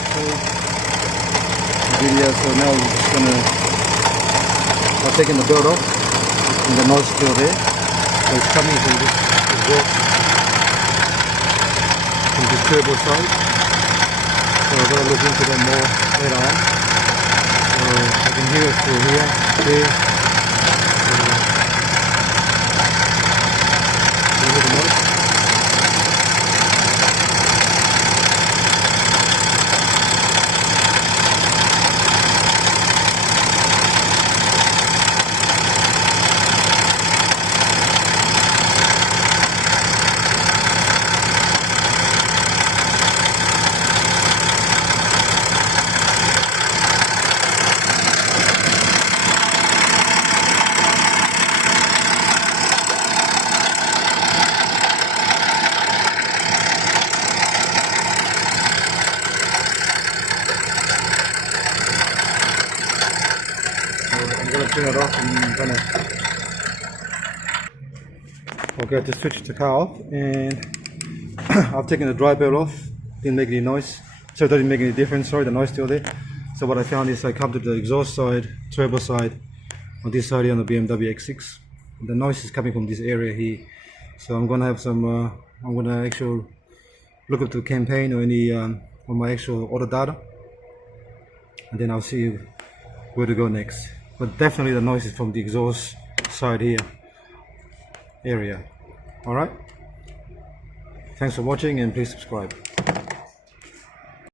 full video. So now we're just gonna start taking the belt off, and the noise still there. So it's coming from this exhaust, from this turbo side. So I'm gonna look into that more later on. So I can hear it through here, there. You hear the noise? I'm gonna turn it off and I'm gonna okay, to switch the car off, and I've taken the dry belt off. Didn't make any noise, so it doesn't make any difference. Sorry, the noise still there. So what I found is I come to the exhaust side, turbo side, on this side here on the BMW X6. The noise is coming from this area here. So I'm gonna have some. I'm gonna actually look up the campaign or any on my actual order data, and then I'll see where to go next. But definitely the noise is from the exhaust side here area. Alright, thanks for watching and please subscribe.